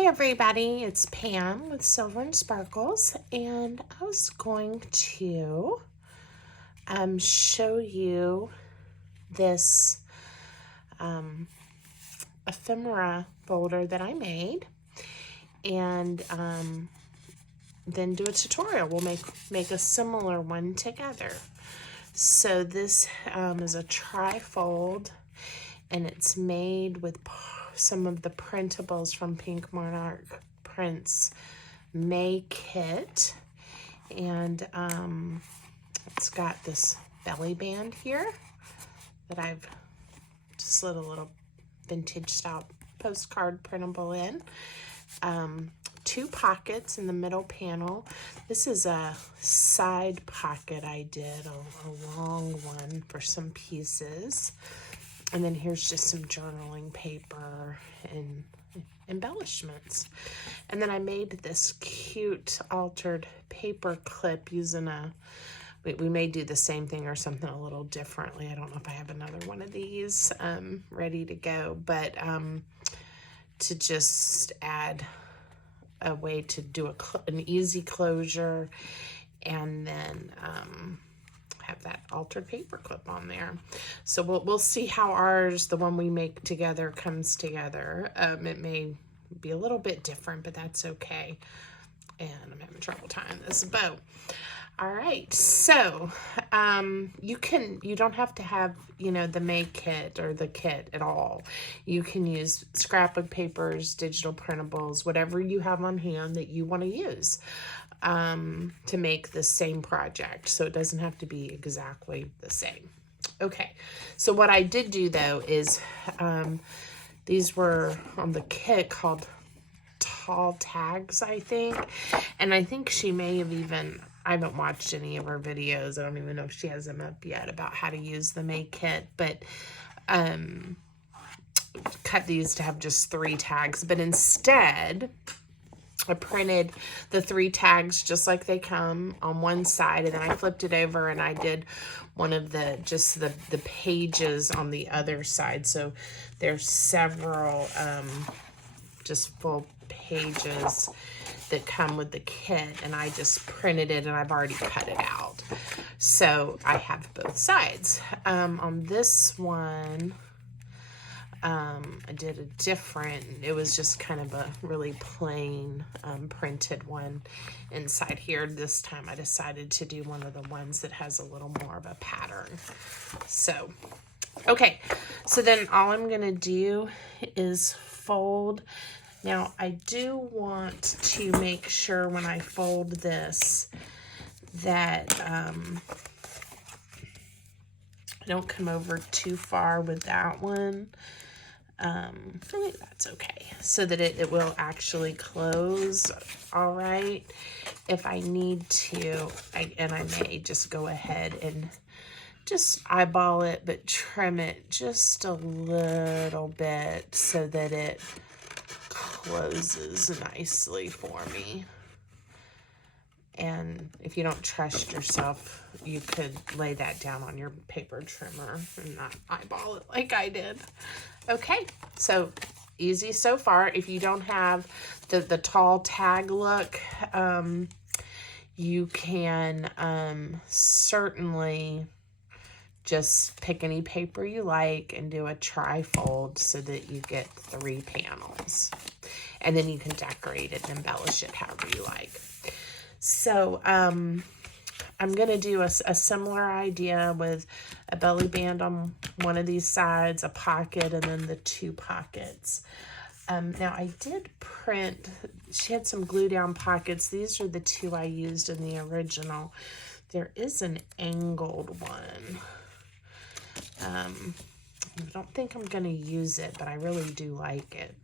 Hi everybody, it's Pam with Silver and Sparkles, and I was going to show you this ephemera folder that I made, and then do a tutorial. We'll make a similar one together. So this is a trifold, and it's made with some of the printables from Pink Monarch Prints May kit, and it's got this belly band here that I've just slid a little vintage style postcard printable in. Two pockets in the middle panel. This is a side pocket I did, a long one for some pieces. And then here's just some journaling paper and embellishments. And then I made this cute altered paper clip using we may do the same thing or something a little differently. I don't know if I have another one of these ready to go, but to just add a way to do an easy closure, and then have that altered paper clip on there. So we'll see how ours, the one we make together, comes together. It may be a little bit different, but that's okay. And I'm having trouble tying this bow. All right, so you don't have to have, the May kit or the kit at all. You can use scrapbook papers, digital printables, whatever you have on hand that you want to use to make the same project. So it doesn't have to be exactly the same. Okay, so what I did do though is these were on the kit called tall tags, I think. And I think she may have I haven't watched any of her videos. I don't even know if she has them up yet about how to use the May kit, but cut these to have just 3 tags. But instead, I printed the 3 tags just like they come on one side, and then I flipped it over and I did one of the pages on the other side. So there's several just full pages that come with the kit, and I just printed it and I've already cut it out. So I have both sides. On this one, I did a different, it was just kind of a really plain printed one inside here. This time I decided to do one of the ones that has a little more of a pattern. So, okay, so then all I'm gonna do is fold. Now, I do want to make sure when I fold this that I don't come over too far with that one. I think that's okay, so that it will actually close all right. If I need to, I may just go ahead and just eyeball it, but trim it just a little bit so that it closes nicely for me. And if you don't trust yourself, you could lay that down on your paper trimmer and not eyeball it like I did. Okay, so easy so far. If you don't have the tall tag look, you can certainly just pick any paper you like and do a trifold so that you get 3 panels. And then you can decorate it and embellish it however you like. So I'm going to do a similar idea with a belly band on one of these sides, a pocket, and then the 2 pockets. Now I did print, she had some glue down pockets. These are the 2 I used in the original. There is an angled one. I don't think I'm going to use it, but I really do like it.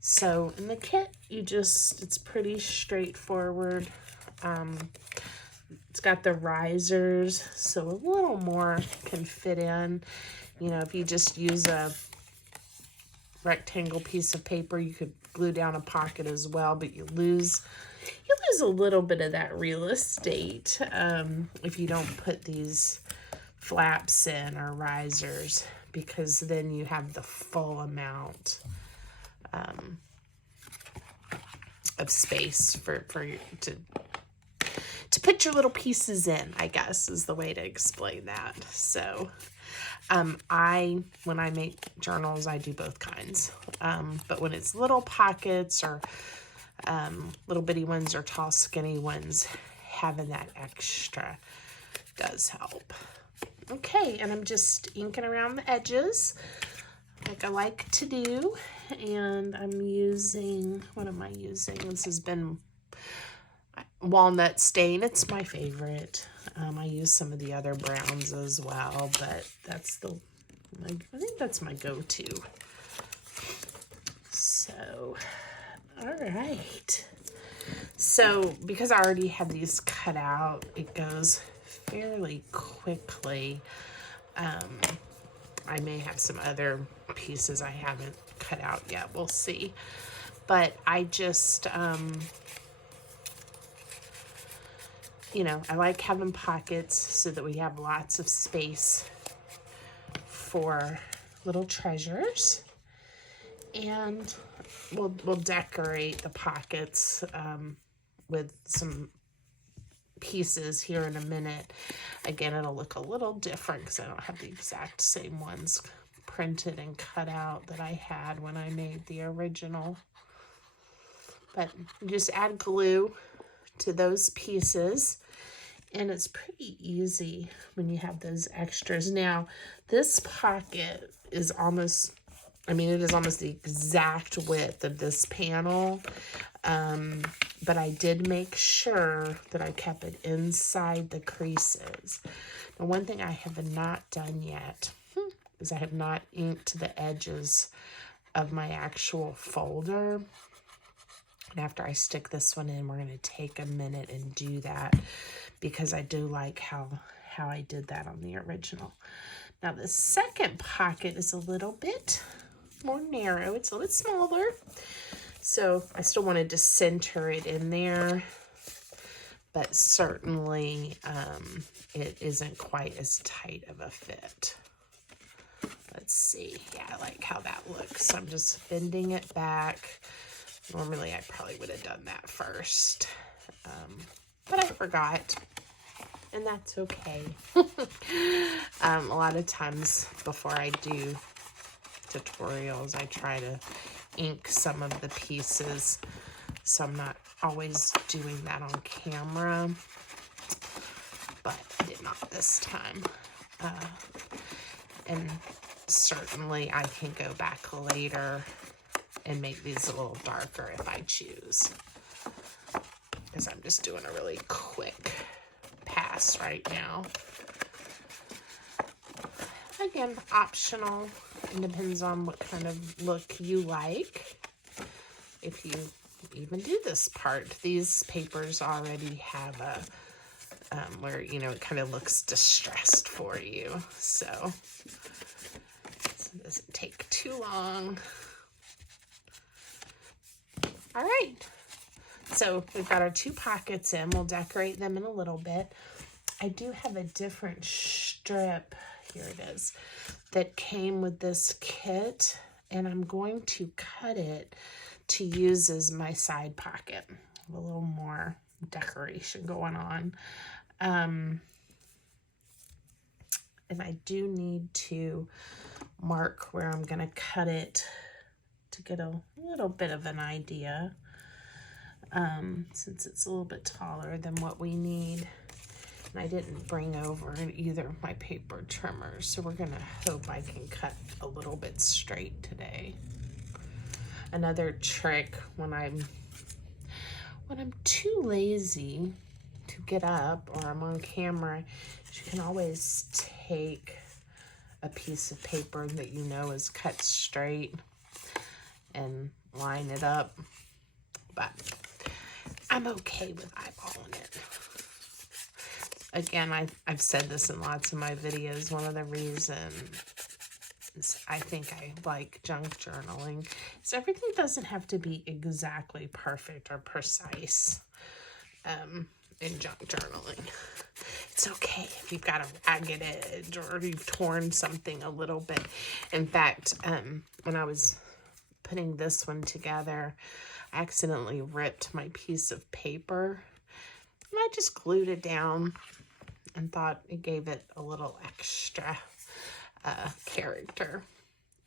So in the kit, it's pretty straightforward. It's got the risers, so a little more can fit in. If you just use a rectangle piece of paper, you could glue down a pocket as well, but you lose a little bit of that real estate if you don't put these flaps in or risers, because then you have the full amount of space to put your little pieces in, I guess, is the way to explain that. So when I make journals, I do both kinds. But when it's little pockets or little bitty ones or tall skinny ones, having that extra does help. Okay, and I'm just inking around the edges like I like to do. And I'm using, what am I using? This has been walnut stain. It's my favorite. I use some of the other browns as well, but that's I think that's my go-to. So, all right. So, because I already have these cut out, it goes fairly quickly. I may have some other pieces I haven't cut out yet. We'll see. But I just, you know, I like having pockets so that we have lots of space for little treasures. And we'll decorate the pockets with some pieces here in a minute. Again, it'll look a little different because I don't have the exact same ones printed and cut out that I had when I made the original. But just add glue to those pieces, and it's pretty easy when you have those extras. Now, this pocket is almost, I mean, it is almost the exact width of this panel, but I did make sure that I kept it inside the creases. Now, one thing I have not done yet is I have not inked the edges of my actual folder. And after I stick this one in, we're going to take a minute and do that because I do like how I did that on the original. Now, the second pocket is a little bit more narrow. It's a little bit smaller. So I still wanted to center it in there, but certainly it isn't quite as tight of a fit. Let's see. Yeah, I like how that looks. I'm just bending it back. Normally I probably would have done that first, but I forgot, and that's okay. A lot of times before I do tutorials, I try to ink some of the pieces, so I'm not always doing that on camera, but I did not this time. And certainly I can go back later and make these a little darker if I choose, because I'm just doing a really quick pass right now. Again, optional. It depends on what kind of look you like. If you even do this part, these papers already have a where, you know, it kind of looks distressed for you, so it doesn't take too long. All right, so we've got our two pockets in. We'll decorate them in a little bit. I do have a different strip, here it is, that came with this kit, and I'm going to cut it to use as my side pocket. A little more decoration going on. And I do need to mark where I'm going to cut it to get a little bit of an idea, since it's a little bit taller than what we need. And I didn't bring over either of my paper trimmers, so we're gonna hope I can cut a little bit straight today. Another trick when I'm too lazy to get up or I'm on camera, you can always take a piece of paper that you know is cut straight and line it up, but I'm okay with eyeballing it. Again, I've said this in lots of my videos. One of the reasons I think I like junk journaling is everything doesn't have to be exactly perfect or precise in junk journaling. It's okay if you've got a ragged edge or you've torn something a little bit. In fact, when I was putting this one together, I accidentally ripped my piece of paper. And I just glued it down and thought it gave it a little extra character.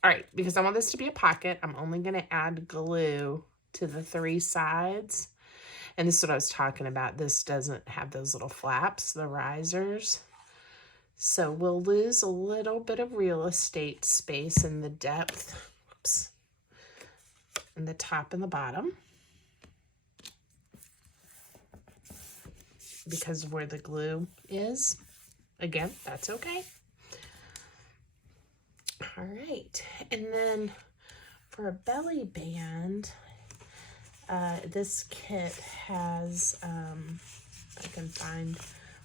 All right, because I want this to be a pocket, I'm only going to add glue to the 3 sides. And this is what I was talking about. This doesn't have those little flaps, the risers. So we'll lose a little bit of real estate space in the depth, whoops, in the top and the bottom, because of where the glue is. Again, that's okay. All right, and then for a belly band, this kit has, I can find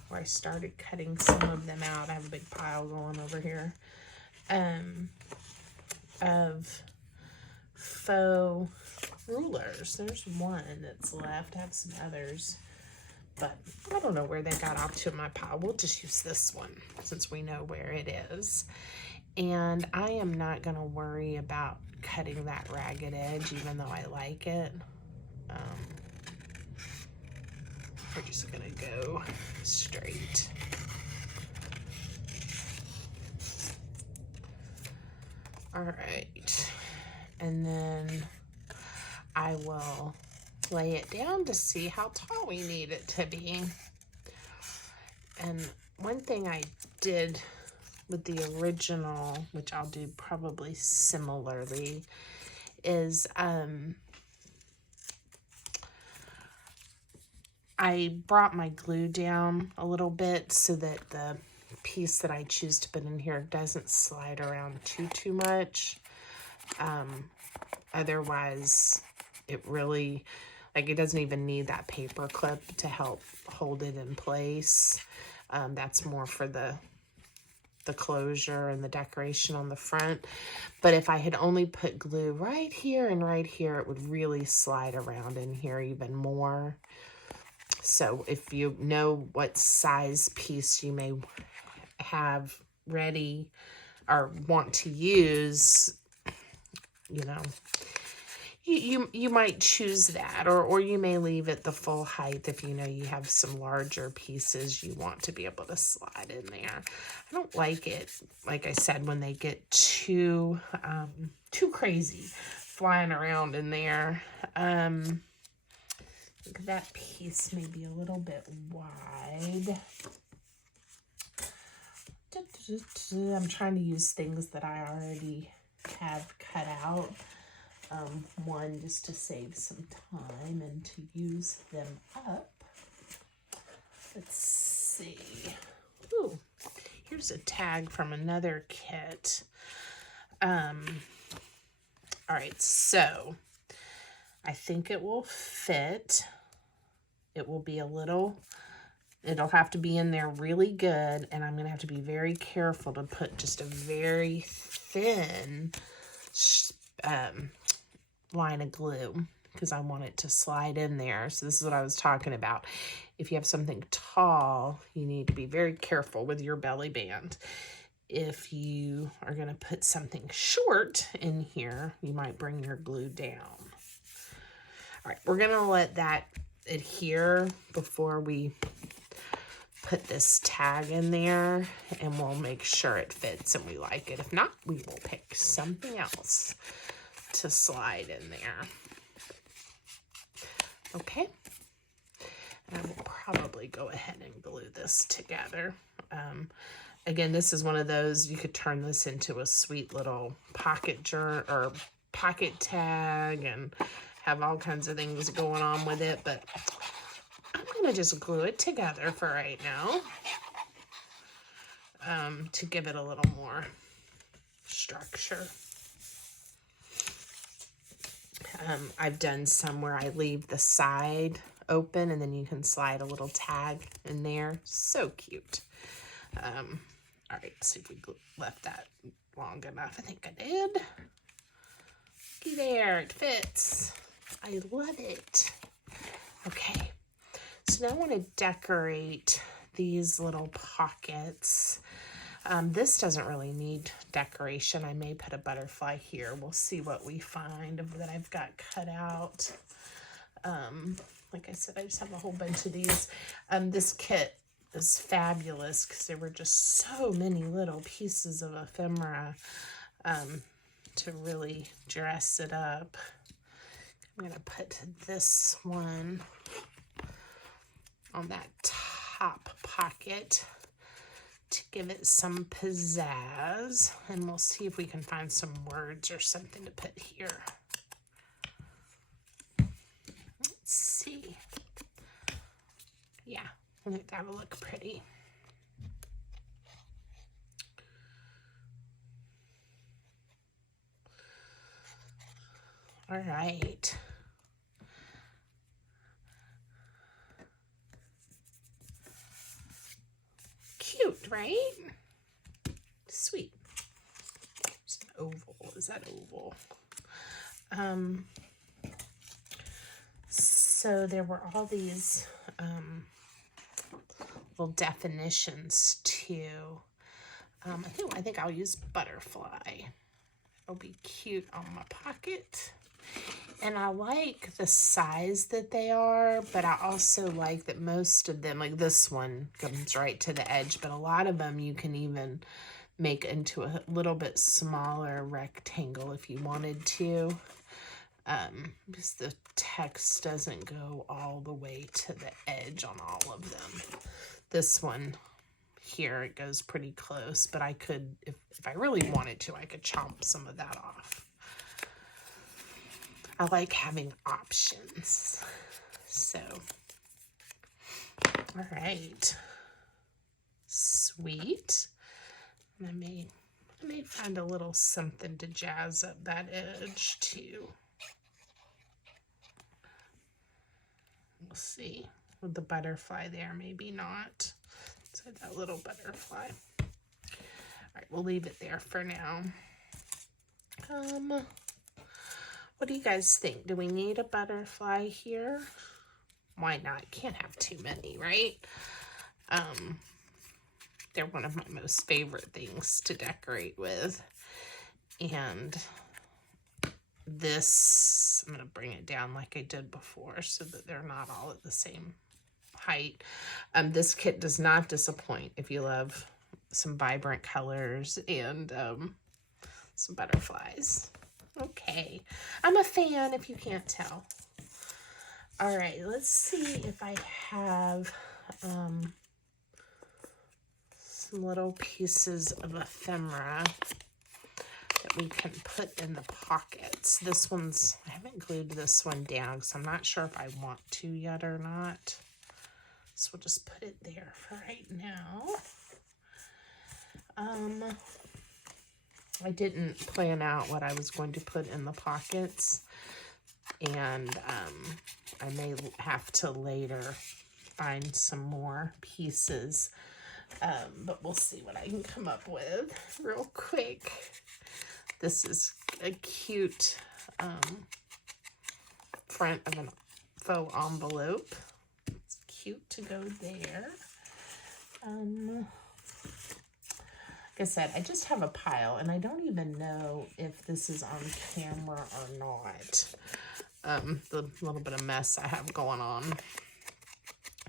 where I started cutting some of them out. I have a big pile going over here, of faux rulers. There's one that's left. I have some others, but I don't know where they got off to in my pile. We'll just use this one since we know where it is. And I am not going to worry about cutting that ragged edge, even though I like it. We're just going to go straight. All right. And then I will lay it down to see how tall we need it to be. And one thing I did with the original, which I'll do probably similarly, is I brought my glue down a little bit so that the piece that I choose to put in here doesn't slide around too much. Otherwise, it really, like, it doesn't even need that paper clip to help hold it in place. That's more for the closure and the decoration on the front. But if I had only put glue right here and right here, it would really slide around in here even more. So if you know what size piece you may have ready or want to use, you know, you might choose that, or you may leave it the full height if you know you have some larger pieces you want to be able to slide in there. I don't like it, like I said, when they get too crazy flying around in there. That piece may be a little bit wide. I'm trying to use things that I already have cut out. One, just to save some time and to use them up. Let's see. Ooh, here's a tag from another kit. All right, so I think it will fit. It will be a little, it'll have to be in there really good, and I'm going to have to be very careful to put just a very thin line of glue because I want it to slide in there. So this is what I was talking about. If you have something tall, you need to be very careful with your belly band. If you are going to put something short in here, you might bring your glue down. All right, we're going to let that adhere before we put this tag in there, and we'll make sure it fits and we like it. If not, we will pick something else to slide in there. Okay. And I will probably go ahead and glue this together. Again, this is one of those, you could turn this into a sweet little pocket or pocket tag and have all kinds of things going on with it, but I'm going to just glue it together for right now to give it a little more structure. I've done some where I leave the side open and then you can slide a little tag in there. So cute. All right, let's see if we left that long enough. I think I did. Looky there, it fits. I love it. Okay, so now I want to decorate these little pockets This doesn't really need decoration. I may put a butterfly here. We'll see what we find that I've got cut out. Like I said, I just have a whole bunch of these. This kit is fabulous because there were just so many little pieces of ephemera to really dress it up. I'm going to put this one on that top pocket to give it some pizzazz, and we'll see if we can find some words or something to put here. Let's see. Yeah, I think that will look pretty. All right. Cute, right? Sweet. It's an oval. Is that oval? So there were all these little definitions too. I think I'll use butterfly. It'll be cute on my pocket. And I like the size that they are, but I also like that most of them, like this one comes right to the edge, but a lot of them you can even make into a little bit smaller rectangle if you wanted to, because the text doesn't go all the way to the edge on all of them. This one here, it goes pretty close, but I could, if I really wanted to, I could chomp some of that off. I like having options. So, all right. Sweet. And I may find a little something to jazz up that edge too. We'll see. With the butterfly there, maybe not. So that little butterfly. All right, we'll leave it there for now. What do you guys think? Do we need a butterfly here? Why not? Can't have too many, right? They're one of my most favorite things to decorate with. And this, I'm going to bring it down like I did before so that they're not all at the same height. This kit does not disappoint if you love some vibrant colors and some butterflies. Okay, I'm a fan if you can't tell. All right, let's see if I have some little pieces of ephemera that we can put in the pockets. This one's, I haven't glued this one down because I'm not sure if I want to yet or not. So we'll just put it there for right now. I didn't plan out what I was going to put in the pockets, and I may have to later find some more pieces, but we'll see what I can come up with real quick. This is a cute front of a faux envelope. It's cute to go there. Like I said, I just have a pile, and I don't even know if this is on camera or not. The little bit of mess I have going on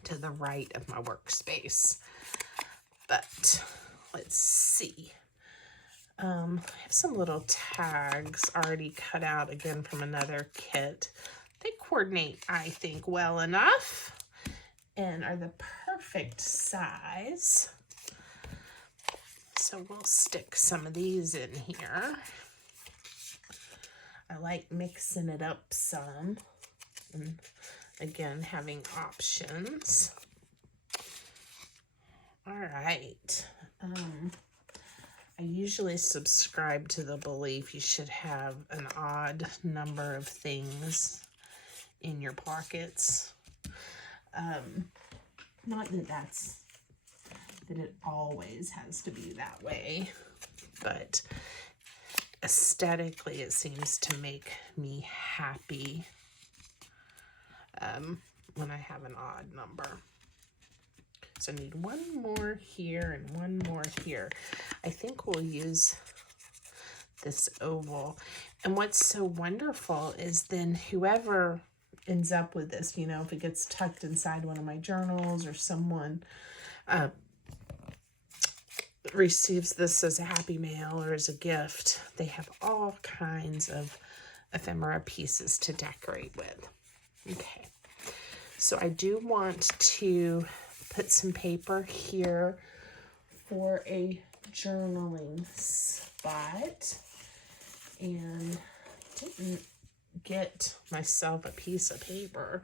to the right of my workspace. But let's see. I have some little tags already cut out again from another kit. They coordinate, I think, well enough and are the perfect size. So we'll stick some of these in here. I like mixing it up some. And again, having options. All right. I usually subscribe to the belief you should have an odd number of things in your pockets. Not that that it always has to be that way, but aesthetically it seems to make me happy when I have an odd number. So I need one more here and one more here. I think we'll use this oval. And what's so wonderful is then whoever ends up with this, you know, if it gets tucked inside one of my journals or someone receives this as a happy mail or as a gift, they have all kinds of ephemera pieces to decorate with. Okay, so I do want to put some paper here for a journaling spot, and didn't get myself a piece of paper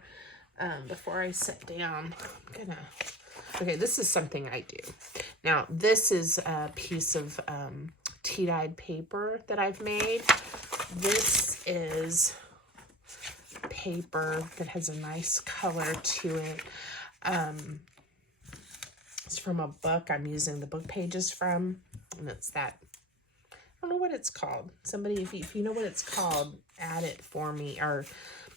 before I sit down. Okay, this is something I do. Now, this is a piece of tea-dyed paper that I've made. This is paper that has a nice color to it. It's from a book I'm using the book pages from, and it's that, I don't know what it's called. Somebody, if you know what it's called, add it for me or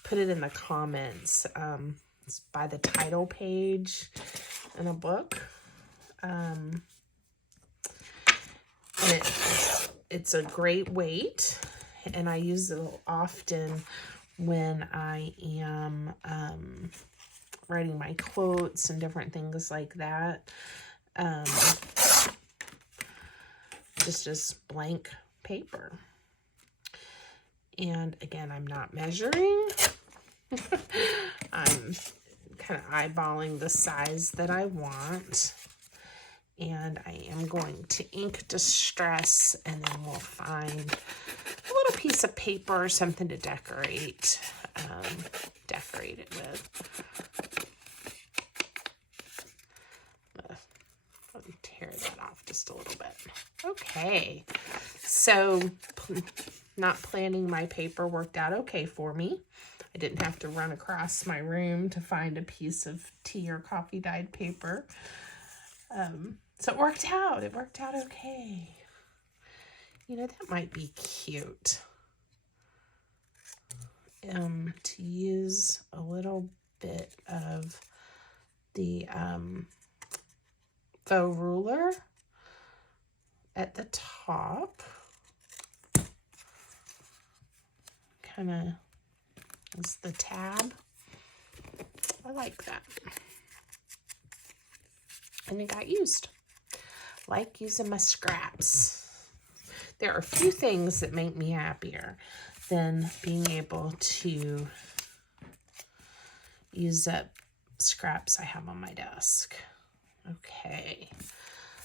put it in the comments. It's by the title page in a book. And it's a great weight, and I use it often when I am writing my quotes and different things like that. Just blank paper. And again, I'm not measuring. I'm kind of eyeballing the size that I want. And I am going to ink distress, and then we'll find a little piece of paper or something to decorate it with. I'll tear that off just a little bit. Okay, so not planning my paper worked out okay for me. I didn't have to run across my room to find a piece of tea or coffee dyed paper. So it worked out. It worked out okay. You know, that might be cute. To use a little bit of the faux ruler at the top. Kind of is the tab. I like that. And it got used. Like using my scraps. There are a few things that make me happier than being able to use up scraps I have on my desk. Okay,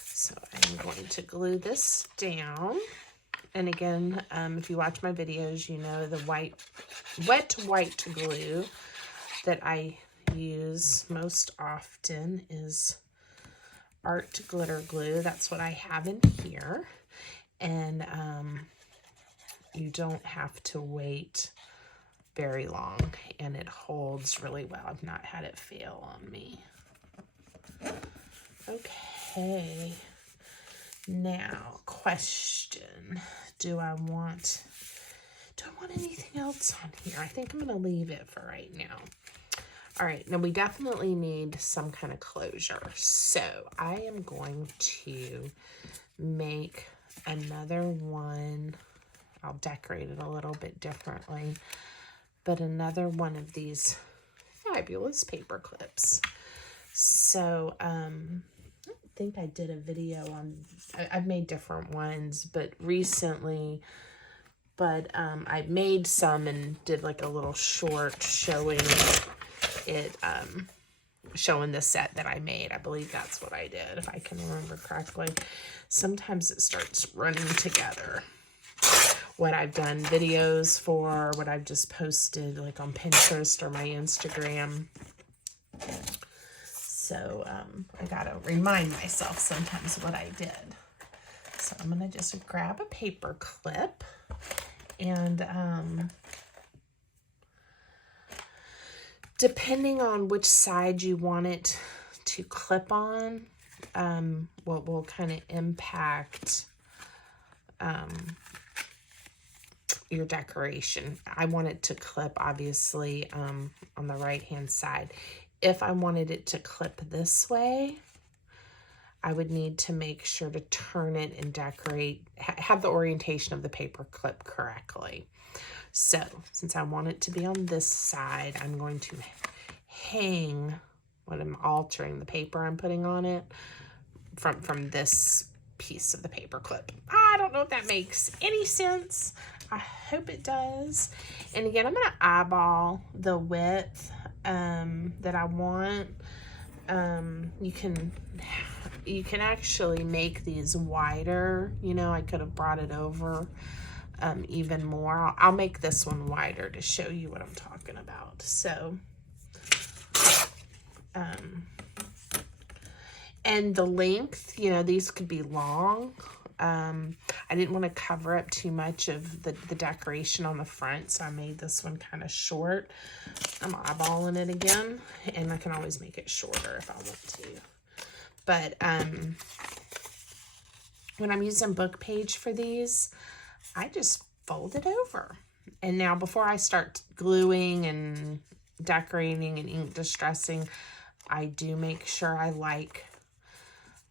so I'm going to glue this down. And again, if you watch my videos, you know the wet white glue that I use most often is Art Glitter Glue. That's what I have in here. And you don't have to wait very long, and it holds really well. I've not had it fail on me. Okay, now question, do I want anything else on here? I think I'm going to leave it for right now. All right, now we definitely need some kind of closure. So I am going to make another one. I'll decorate it a little bit differently, but another one of these fabulous paper clips. So I think I did a video on, I've made different ones, but recently, I made some and did like a little short showing it, showing the set that I made. I believe that's what I did, if I can remember correctly. Sometimes it starts running together. What I've done videos for, what I've just posted like on Pinterest or my Instagram. So I gotta remind myself sometimes what I did. So I'm gonna just grab a paper clip and depending on which side you want it to clip on, what will kind of impact your decoration. I want it to clip, obviously, on the right-hand side. If I wanted it to clip this way, I would need to make sure to turn it and decorate, have the orientation of the paper clip correctly. So since I want it to be on this side, I'm going to hang when I'm altering the paper I'm putting on it from this piece of the paper clip. I don't know if that makes any sense. I hope it does. And again, I'm going to eyeball the width that I want. You can actually make these wider. You know, I could have brought it over even more. I'll make this one wider to show you what I'm talking about. So, and the length, you know, these could be long. I didn't want to cover up too much of the decoration on the front, so I made this one kind of short. I'm eyeballing it again, and I can always make it shorter if I want to. But when I'm using book page for these, I just fold it over. And now before I start gluing and decorating and ink distressing, I do make sure I like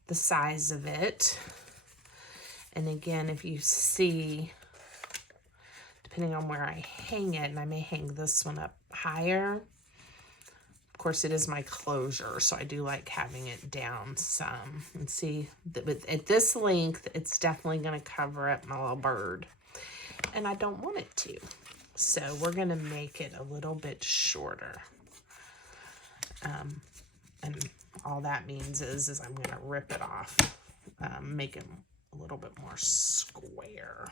the size of it. And again, if you see, depending on where I hang it, and I may hang this one up higher. Of course, it is my closure, so I do like having it down some. And see, that at this length, it's definitely going to cover up my little bird. And I don't want it to. So we're going to make it a little bit shorter. And all that means is I'm going to rip it off, make it a little bit more square.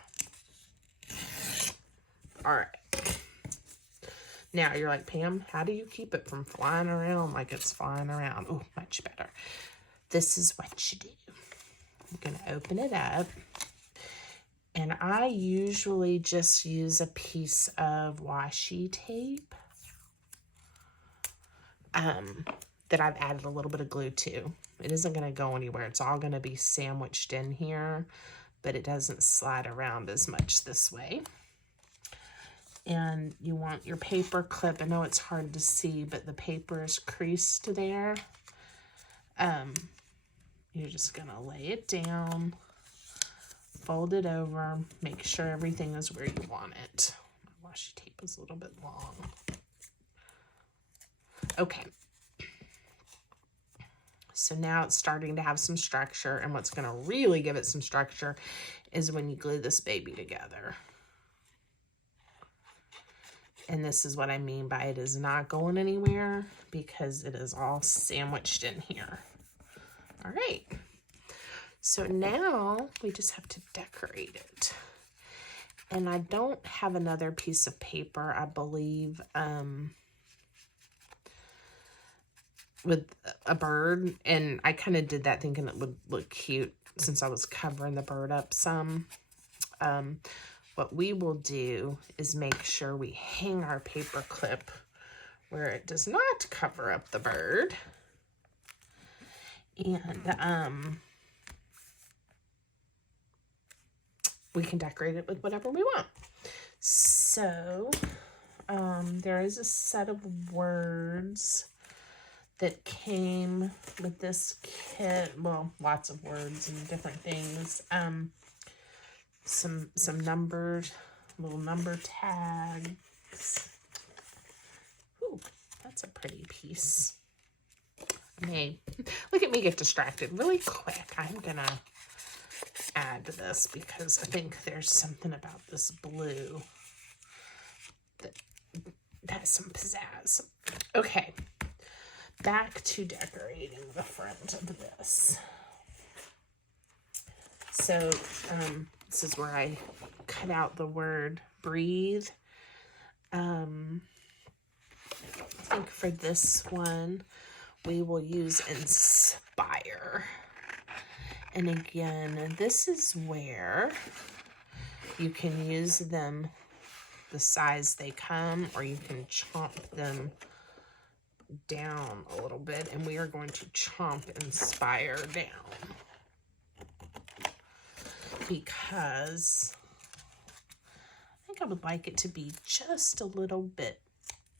All right. Now you're like, Pam, how do you keep it from flying around like it's flying around? Oh, much better. This is what you do. I'm going to open it up. And I usually just use a piece of washi tape that I've added a little bit of glue to. It isn't going to go anywhere. It's all going to be sandwiched in here, but it doesn't slide around as much this way. And you want your paper clip. I know it's hard to see, but the paper is creased there. You're just going to lay it down, fold it over, make sure everything is where you want it. My washi tape is a little bit long. Okay. So now it's starting to have some structure, and what's going to really give it some structure is when you glue this baby together. And this is what I mean by it is not going anywhere because it is all sandwiched in here. All right. So now we just have to decorate it. And I don't have another piece of paper, I believe, with a bird, and I kind of did that thinking it would look cute since I was covering the bird up some. What we will do is make sure we hang our paper clip where it does not cover up the bird. And we can decorate it with whatever we want. So there is a set of words that came with this kit. Well, lots of words and different things. Some numbers, little number tags. Ooh, that's a pretty piece. Hey, look at me get distracted really quick. I'm gonna add to this because I think there's something about this blue that has some pizzazz. Okay. Back to decorating the front of this. So this is where I cut out the word breathe. I think for this one, we will use inspire. And again, this is where you can use them the size they come, or you can chomp them down a little bit, and we are going to chomp inspire down because I think I would like it to be just a little bit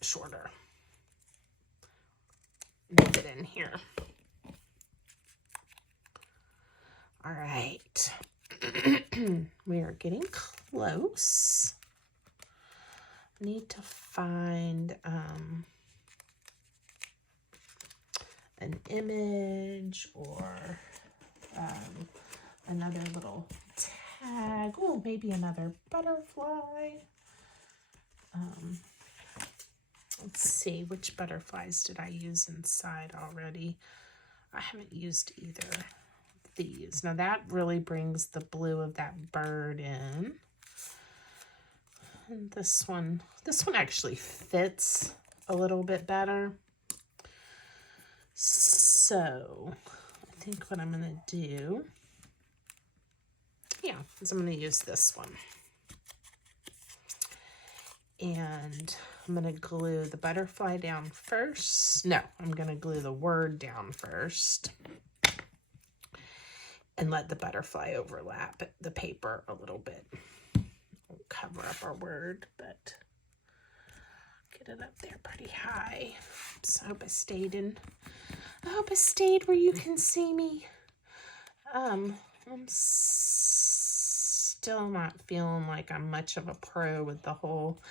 shorter. Move it in here. All right. We are getting close. Need to find an image or another little tag. Oh, maybe another butterfly. Let's see, which butterflies did I use inside already? I haven't used either of these. Now that really brings the blue of that bird in. And this one actually fits a little bit better. So I think what I'm going to do, is I'm going to use this one. And I'm going to glue the butterfly down first. No, I'm going to glue the word down first. And let the butterfly overlap the paper a little bit. We'll cover up our word, but get it up there pretty high. So I hope I stayed where you can see me. I'm still not feeling like I'm much of a pro with the whole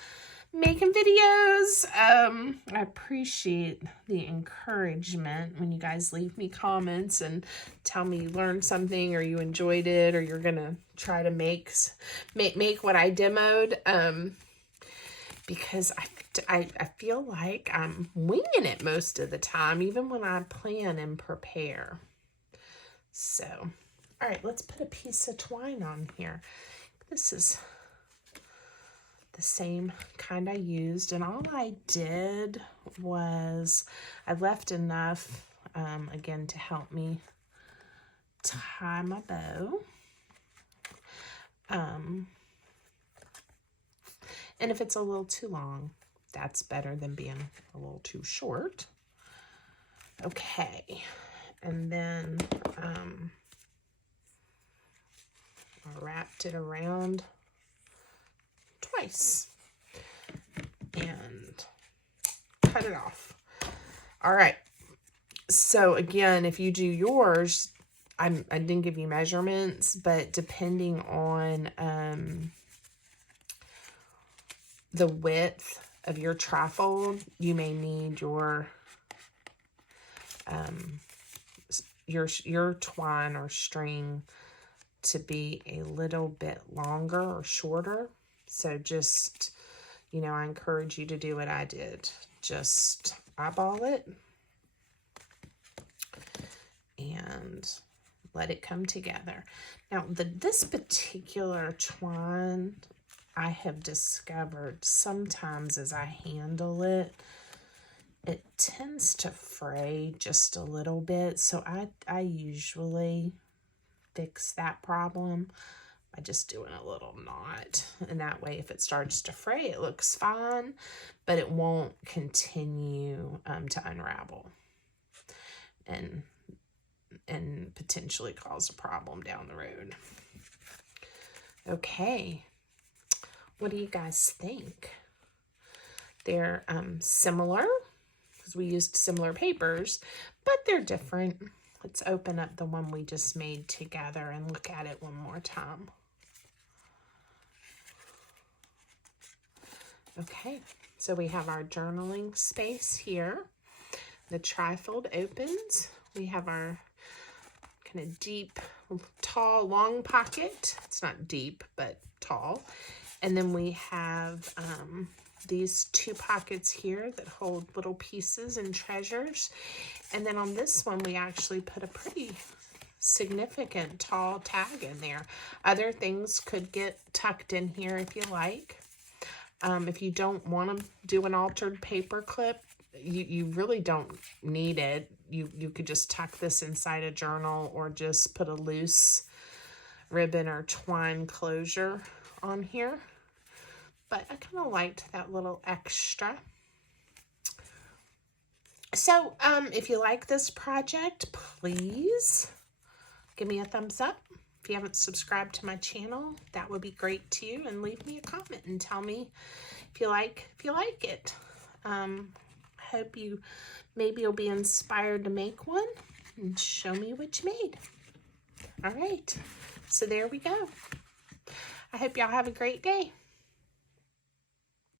making videos. I appreciate the encouragement when you guys leave me comments and tell me you learned something or you enjoyed it or you're gonna try to make what I demoed. Because I feel like I'm winging it most of the time, even when I plan and prepare. So, all right, let's put a piece of twine on here. This is the same kind I used, and all I did was I left enough, again, to help me tie my bow. And if it's a little too long, that's better than being a little too short. Okay, and then I wrapped it around twice and cut it off. All right, so again, if you do yours, I didn't give you measurements, but depending on the width of your trifold, you may need your twine or string to be a little bit longer or shorter. So just, I encourage you to do what I did. Just eyeball it and let it come together. Now, this particular twine, I have discovered sometimes as I handle it, it tends to fray just a little bit. So I usually fix that problem by just doing a little knot. And that way, if it starts to fray, it looks fine, but it won't continue to unravel and potentially cause a problem down the road. Okay. What do you guys think? They're similar because we used similar papers, but they're different. Let's open up the one we just made together and look at it one more time. Okay, so we have our journaling space here. The trifold opens. We have our kind of deep, tall, long pocket. It's not deep, but tall. And then we have these two pockets here that hold little pieces and treasures. And then on this one, we actually put a pretty significant tall tag in there. Other things could get tucked in here if you like. If you don't want to do an altered paper clip, you really don't need it. You could just tuck this inside a journal or just put a loose ribbon or twine closure on here. But I kind of liked that little extra. So if you like this project, please give me a thumbs up. If you haven't subscribed to my channel, that would be great too. And leave me a comment and tell me if you like it. Hope maybe you'll be inspired to make one and show me what you made. All right, so there we go. I hope y'all have a great day.